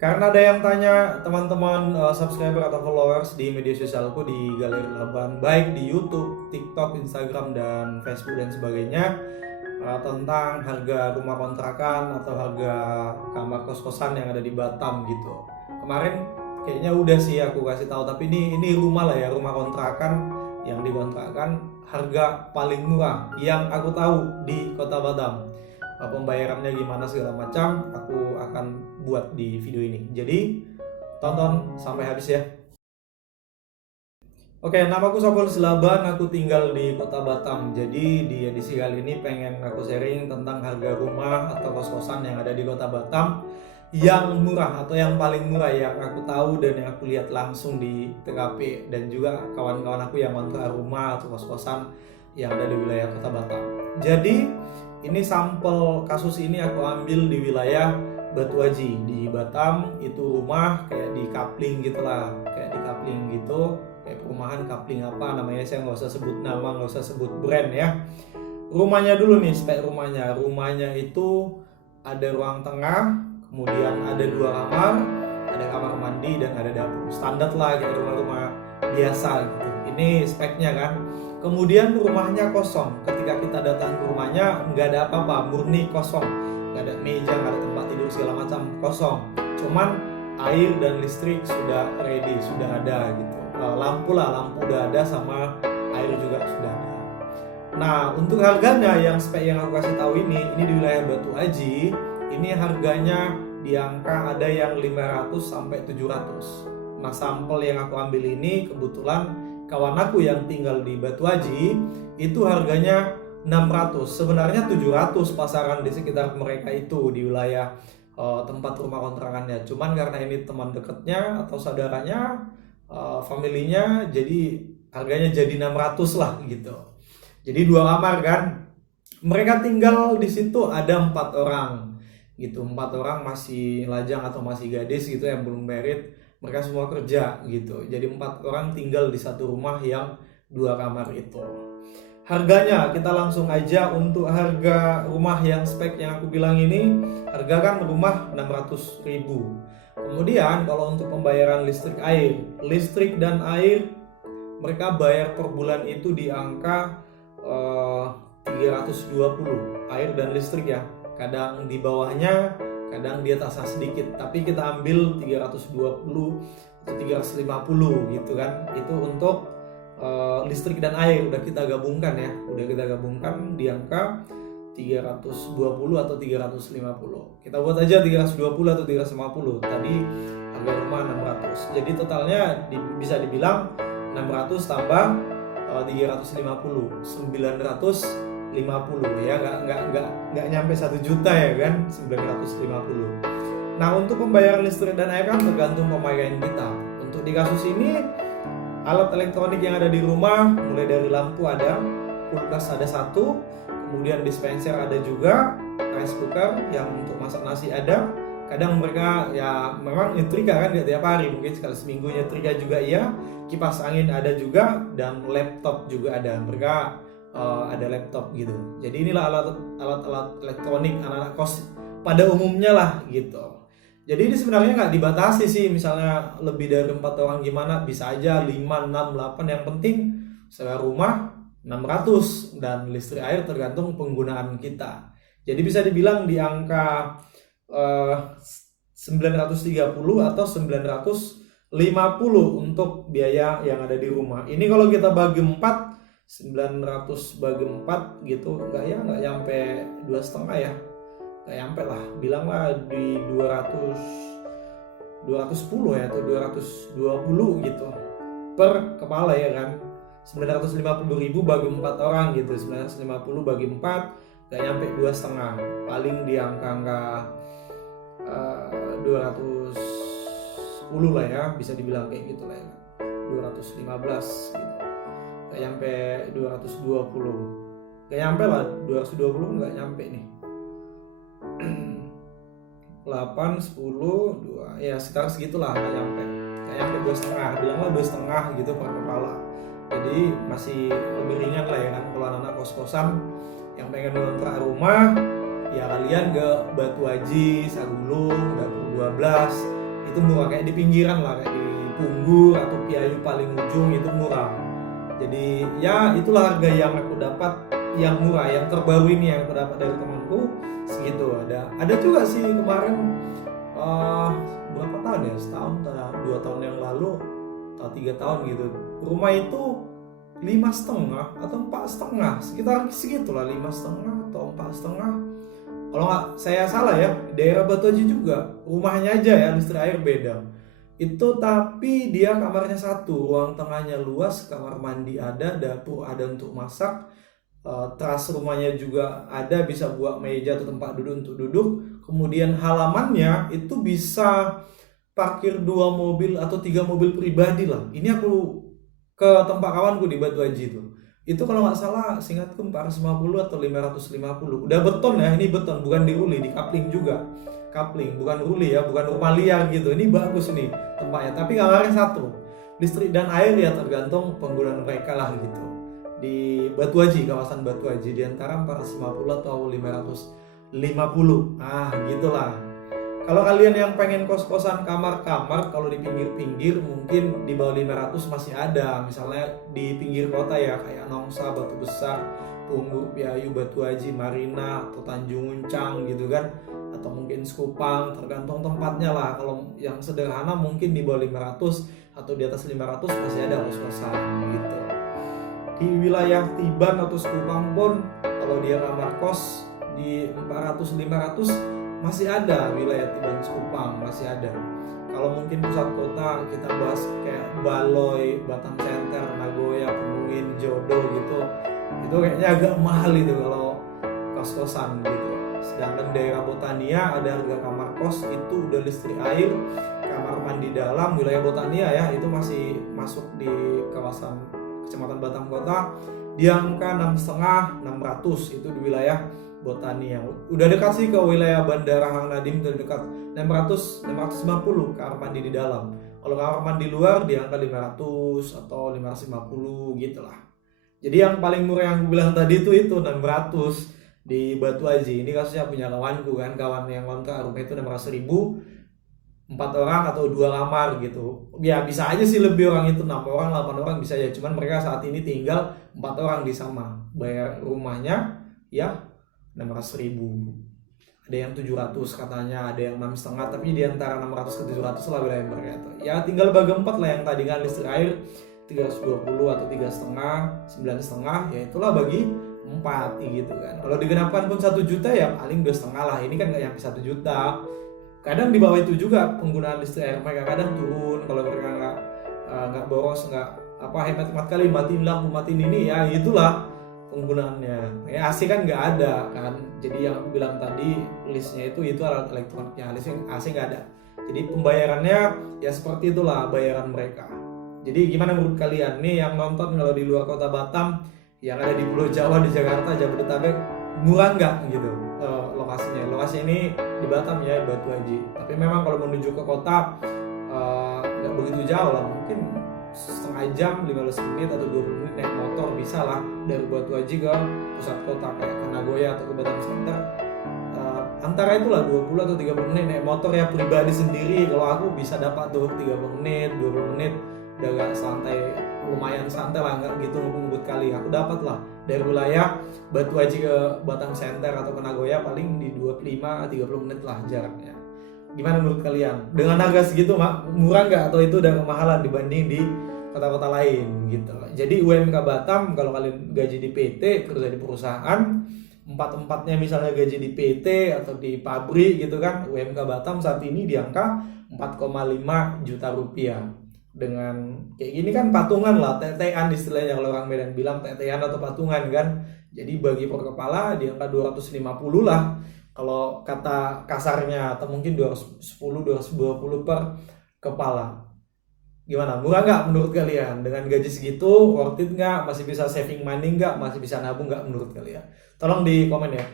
Karena ada yang tanya teman-teman subscriber atau followers di media sosialku di Galeri Laban, baik di YouTube, TikTok, Instagram, dan Facebook dan sebagainya, tentang harga rumah kontrakan atau harga kamar kos-kosan yang ada di Batam gitu. Kemarin kayaknya udah sih aku kasih tahu, tapi ini rumah lah ya, rumah kontrakan yang dikontrakkan harga paling murah yang aku tahu di Kota Batam. Pembayarannya gimana segala macam aku akan buat di video ini, jadi tonton sampai habis ya. Oke, namaku Soful Silaban, aku tinggal di Kota Batam. Jadi di edisi kali ini pengen aku sharing tentang harga rumah atau kos-kosan yang ada di Kota Batam yang murah atau yang paling murah yang aku tahu dan yang aku lihat langsung di TKP, dan juga kawan-kawan aku yang kontrak rumah atau kos-kosan yang ada di wilayah Kota Batam. Jadi ini sampel kasus ini aku ambil di wilayah Batu Aji di Batam. Itu rumah kayak di coupling gitulah, kayak di coupling gitu, kayak perumahan coupling apa namanya, saya nggak usah sebut nama, nggak usah sebut brand ya. Rumahnya dulu nih, spek rumahnya itu ada ruang tengah, kemudian ada 2 kamar, ada kamar mandi dan ada dapur, standar lah kayak rumah-rumah biasa gitu. Ini speknya kan. Kemudian rumahnya kosong. Ketika kita datang ke rumahnya nggak ada apa-apa, murni kosong. Nggak ada meja, nggak ada tempat tidur segala macam, kosong. Cuman air dan listrik sudah ready, sudah ada gitu. Lampu udah ada, sama air juga sudah ada. Nah, untuk harganya yang spek yang aku kasih tahu ini di wilayah Batu Aji, ini harganya di angka ada yang 500 sampai 700. Nah, sampel yang aku ambil ini kebetulan kawan aku yang tinggal di Batu Aji itu harganya 600. Sebenarnya 700 pasaran di sekitar mereka itu di wilayah tempat rumah kontrakannya. Cuman karena ini teman dekatnya atau saudaranya, familinya, jadi harganya jadi 600 lah gitu. Jadi 2 kamar kan. Mereka tinggal di situ ada 4 orang gitu. 4 orang masih lajang atau masih gadis gitu yang belum married. Mereka semua kerja gitu. Jadi 4 orang tinggal di satu rumah yang 2 kamar itu. Harganya kita langsung aja untuk harga rumah yang spek yang aku bilang ini. Harga kan rumah 600.000. Kemudian kalau untuk pembayaran listrik dan air mereka bayar per bulan itu di angka 320 air dan listrik ya. Kadang di bawahnya, kadang di atasnya sedikit, tapi kita ambil 320 atau 350 gitu kan. Itu untuk listrik dan air udah kita gabungkan ya, di angka 320 atau 350. Kita buat aja 320 atau 350. Tadi harga rumah 600. Jadi totalnya bisa dibilang 600 tambah 350, 950 ya, nggak nyampe 1 juta ya kan, 950. Nah, untuk pembayaran listrik dan air kan tergantung pemakaian kita. Untuk di kasus ini alat elektronik yang ada di rumah mulai dari lampu ada, kulkas ada 1, kemudian dispenser ada juga, rice cooker yang untuk masak nasi ada. Kadang mereka ya memang nyetrika kan ya tiap hari, mungkin sekali seminggu nyetrika juga iya. Kipas angin ada juga, dan laptop juga ada. Mereka ada laptop gitu. Jadi inilah alat-alat elektronik anak-anak kos pada umumnya lah gitu. Jadi ini sebenarnya nggak dibatasi sih, misalnya lebih dari 4 orang gimana bisa aja, 5, 6, 8, yang penting sewa rumah 600 dan listrik air tergantung penggunaan kita. Jadi bisa dibilang di angka 930 atau 950 untuk biaya yang ada di rumah. Ini kalau kita bagi 4, 900 bagi 4 gitu, nggak nyampe 2,5 ya, nggak nyampe lah, bilanglah di 210 ya atau 220 gitu per kepala ya kan. 950.000 bagi 4 orang gitu, 950 bagi 4 nggak nyampe 2,5, paling di angka 210 lah ya, bisa dibilang kayak gitu lah ya, 215 gitu, nggak nyampe 220, nggak nyampe lah 220, nggak nyampe nih. 8, 10, 2 ya sekitar segitulah, nggak nyampe 2,5, bilanglah 2,5 gitu per kepala. Jadi masih lebih ringan lah ya kan. Kalau anak-anak kos-kosan yang pengen ngontrak rumah, ya kalian ke Batu Aji, Sagulung, Dapur 12 itu murah, kayak di pinggiran lah, kayak di Punggur atau Piayu paling ujung itu murah. Jadi ya itulah harga yang aku dapat yang murah, yang terbaru ini yang aku dapat dari temanku segitu. Ada juga sih kemarin berapa tahun ya, setahun atau 2 tahun yang lalu atau 3 tahun gitu, rumah itu 5,5 atau 4,5, sekitar segitulah, 5,5 atau 4,5 kalau nggak saya salah ya, daerah Batu Haji juga. Rumahnya aja ya listrik air beda itu, tapi dia kamarnya satu, ruang tengahnya luas, kamar mandi ada, dapur ada untuk masak, teras rumahnya juga ada, bisa buat meja atau tempat duduk untuk duduk. Kemudian halamannya itu bisa parkir 2 mobil atau 3 mobil pribadi lah. Ini aku ke tempat kawanku di Batu Haji itu kalau nggak salah seingatku 450 atau 550. Udah beton ya, ini beton, bukan diruli, di kapling juga. Kapling, bukan ruli ya, bukan rumah liar gitu. Ini bagus nih tempatnya, tapi kamarnya satu. Listrik dan air ya tergantung penggunaan mereka lah gitu. Di Batu Haji, kawasan Batu Haji, di antara 450 atau 550. Ah, gitulah. Kalau kalian yang pengen kos-kosan kamar-kamar, kalau di pinggir-pinggir mungkin di bawah 500 masih ada. Misalnya di pinggir kota ya, kayak Nongsa, Batu Besar, Punggur, Piayu, Batu Haji, Marina, atau Tanjung Uncang gitu kan, atau mungkin Sekupang, tergantung tempatnya lah. Kalau yang sederhana mungkin di bawah 500 atau di atas 500 masih ada kos-kosan gitu. Di wilayah Tiban atau Sekupang pun kalau dia kamar kos di 400-500 masih ada. Wilayah Tiban Sekupang masih ada. Kalau mungkin pusat kota kita bahas kayak Baloi, Batam Center, Nagoya, Penuin, Jodoh gitu, itu kayaknya agak mahal itu kalau kos-kosan gitu. Sedangkan daerah Botania ada harga kamar kos itu udah listrik air, kamar mandi dalam. Wilayah Botania ya itu masih masuk di kawasan Kecamatan Batam Kota, di angka 6,5-600 itu di wilayah Botania. Udah dekat sih ke wilayah Bandara Hang Nadim, udah dekat. 600-650 kamar mandi di dalam. Kalau kamar mandi luar di angka 500 atau 550 gitu lah. Jadi yang paling murah yang aku bilang tadi itu 600 di Batu Haji. Ini kasusnya punya kawanku kan, kawan yang kontrak rumah itu 600.000, 4 orang atau 2 kamar gitu. Ya bisa aja sih lebih orang itu, 6 orang, 8 orang bisa ya. Cuman mereka saat ini tinggal 4 orang di sama. Bayar rumahnya ya 600.000. Ada yang 700 katanya, ada yang 6,5, tapi di antara 600 ke 700 lah wilayah mereka itu. Ya tinggal bagi 4 lah, yang tadi kan listrik air 320 atau 3,5, 9,5, ya itulah bagi 4 gitu kan. Kalau digenapkan pun 1 juta ya paling 2,5 lah. Ini kan nggak nyampe 1 juta. Kadang di bawah itu juga penggunaan listrik air mereka kadang turun kalau mereka nggak boros, nggak hemat kali matiin lampu, matiin ini, ya itulah penggunaannya. Ya AC kan nggak ada kan, jadi yang aku bilang tadi listnya itu alat elektroniknya, AC nggak ada. Jadi pembayarannya ya seperti itulah bayaran mereka. Jadi gimana menurut kalian nih yang nonton, kalau di luar kota Batam, yang ada di Pulau Jawa, di Jakarta, Jabodetabek, murah nggak gitu lokasinya? Lokasi ini di Batam ya, Batu Haji. Tapi memang kalau menuju ke kota nggak begitu jauh lah, mungkin setengah jam, 15 menit atau 20 menit naik motor bisa lah dari Batu Haji ke pusat kota kayak ke Nagoya atau ke Batam Center. Antara itulah 20 atau 30 menit naik motor ya pribadi sendiri. Kalau aku bisa dapat tuh 30 menit, 20 menit udah agak santai, lumayan santai lah, nggak gitu ngebut kali. Aku dapat lah dari wilayah Batu Haji ke Batam Center atau ke Nagoya paling di 25-30 menit lah jaraknya. Gimana menurut kalian? Dengan harga segitu murah nggak, atau itu udah kemahalan dibanding di kota-kota lain gitu? Jadi UMK Batam kalau kalian gaji di PT, kerja di perusahaan, 4-4-nya misalnya gaji di PT atau di pabrik gitu kan, UMK Batam saat ini di angka 4,5 juta rupiah. Dengan kayak gini kan patungan lah, tetean istilahnya kalau orang Medan bilang, tetean atau patungan kan. Jadi bagi per kepala di angka 250 lah kalau kata kasarnya, atau mungkin 210-220 per kepala. Gimana, murah nggak menurut kalian? Dengan gaji segitu worth it nggak? Masih bisa saving money nggak? Masih bisa nabung nggak menurut kalian? Tolong di komen ya.